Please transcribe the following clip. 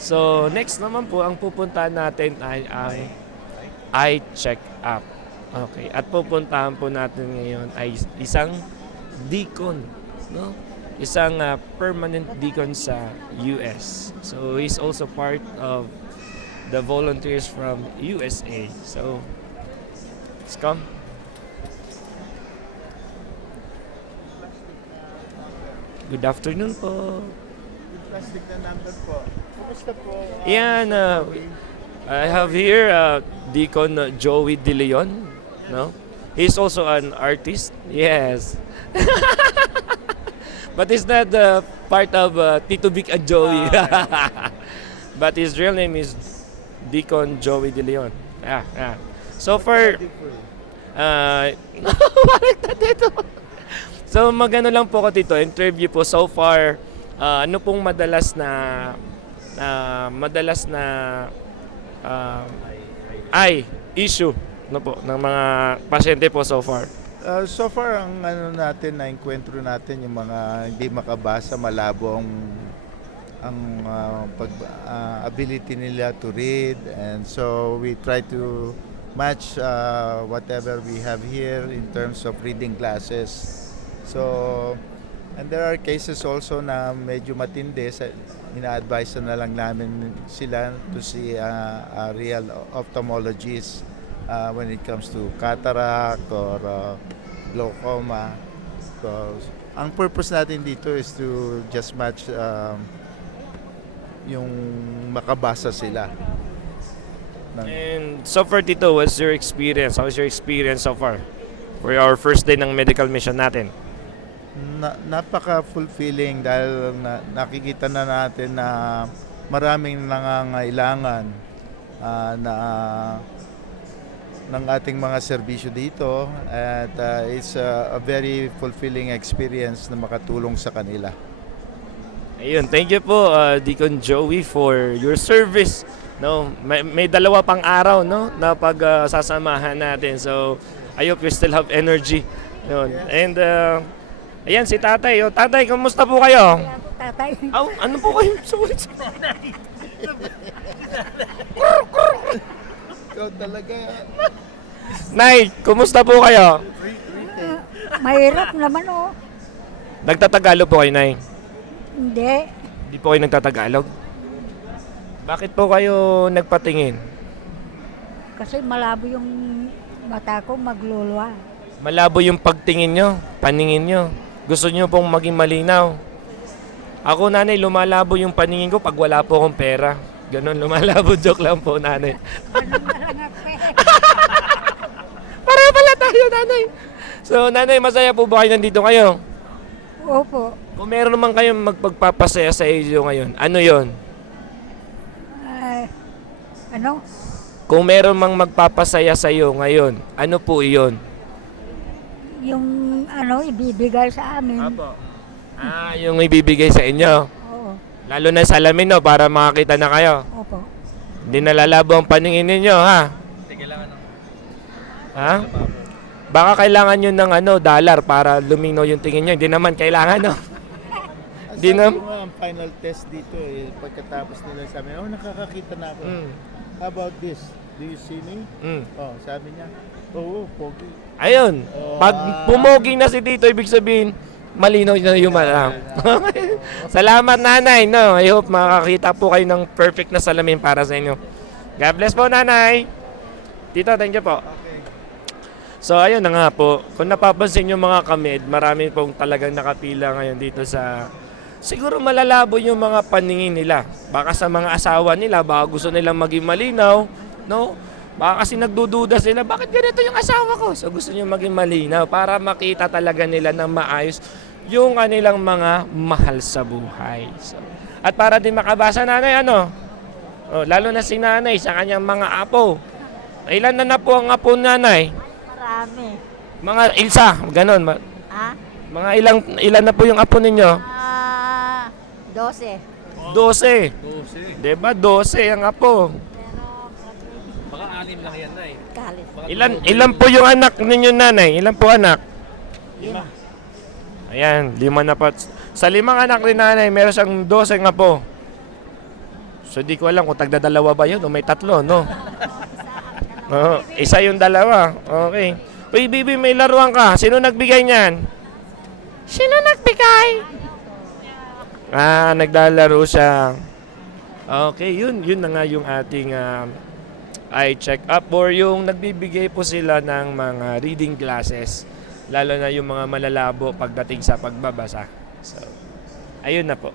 So, next naman po, ang pupuntahan natin ay ang eye check-up. Okay. At pupuntahan po natin ngayon ay isang deacon, no? Isang permanent deacon sa US. So, he's also part of the volunteers from USA. So, let's come. Good afternoon po. Plastic na number po. Kumusta po? Yan, I have here Deacon Joey De Leon, no? He's also an artist. Yes. But he's not part of Tito Vic and Joey. But his real name is Deacon Joey De Leon. Yeah. So for baliktad dito. So magano lang po ko dito, interview po so far. Ano pong madalas na eye issue no po ng mga pasyente po so far? So far, ang natin, na-encuentro natin yung mga hindi makabasa, malabo ang ability nila to read. And so we try to match whatever we have here in terms of reading classes. So, and there are cases also na medyo matindi. Ina-advise na lang namin sila to see a real ophthalmologist when it comes to cataract or glaucoma. So, ang purpose natin dito is to just match yung makabasa sila. And so far Tito, what's your experience? How's your experience so far for our first day ng medical mission natin? Napaka-fulfilling dahil nakikita na natin na maraming nangangailangan ng ating mga serbisyo dito at it's a very fulfilling experience na makatulong sa kanila. Ayun, thank you po Deacon Joey for your service. No, may dalawa pang araw no na sasamahan natin. So I hope you still have energy. Yun. And ayan si Tatay. Tatay, kumusta po kayo? Tatay. Ano po kayo? Ikaw talaga. Nay, kumusta po kayo? Mahirap naman oh. Nagtatagalog po kayo, Nay? Hindi. Hindi po kayo nagtatagalog? Bakit po kayo nagpatingin? Kasi malabo yung mata ko magluluwa. Malabo yung pagtingin nyo, paningin nyo. Gusto nyo pong maging malinaw. Ako, Nanay, lumalabo yung paningin ko pag wala po akong pera. Ganon, lumalabo. Joke lang po, Nanay. Ganun na lang ako eh. Para pala tayo, Nanay. So, Nanay, masaya po ba kayo nandito kayo? Opo. Kung meron naman kayong magpagpapasaya sa iyo ngayon, ano yon? Ano? Kung meron mang magpapasaya sa iyo ngayon, ano po iyon? Yung ano ibibigay sa amin. Apo. Yung ibibigay sa inyo. Oo. Lalo na salamin, no, para makakita na kayo. Opo. Hindi nalalabo ang paningin ninyo, ha? Ha? Baka kailangan nyo ng dollar para luminaw yung tingin nyo. Hindi naman kailangan, no? Di na- Sabi ko nga, ang final test dito pagkatapos nila sabi, nakakakita na ako. How about this? Do you see me? Sabi niya, oo, pogi. Ayun. Pag pumoging na si Tito, ibig sabihin, malinaw na yung mata. Salamat, Nanay. No? I hope makakita po kayo ng perfect na salamin para sa inyo. God bless po, Nanay. Tito, thank you po. Okay. So, ayun na nga po. Kung napapansin nyo mga kamid, marami pong talagang nakapila ngayon dito sa... Siguro malalabo yung mga paningin nila. Baka sa mga asawa nila, baka gusto nilang maging malinaw. No? Baka kasi nagdududa sila, bakit ganito yung asawa ko? So gusto nyo maging malinaw para makita talaga nila ng maayos yung kanilang mga mahal sa buhay. So, at para din makabasa, Nanay, lalo na si Nanay sa kanyang mga apo. Ilan na po ang apo, Nanay? Marami. Mga isa, ganon. Ha? Mga ilan na po yung apo ninyo? 12. 12. Diba? 12 ang apo. Baka 6 lang yan, Nay. Kalit. Ilan po yung anak ninyo, Nanay? Ilan po anak? 5. Ayan, 5 na po. Sa 5 anak ni Nanay, meron siyang 12 nga po. So di ko alam kung tagdadalawa ba yun o may tatlo, no? Oo, isa yung dalawa. Okay. Uy, Bibi, may laruan ka. Sino nagbigay niyan? Sino nagbigay? Naglalaro siya. Okay, yun na nga yung ating eye check-up or yung nagbibigay po sila ng mga reading glasses. Lalo na yung mga malalabo pagdating sa pagbabasa. So, ayun na po.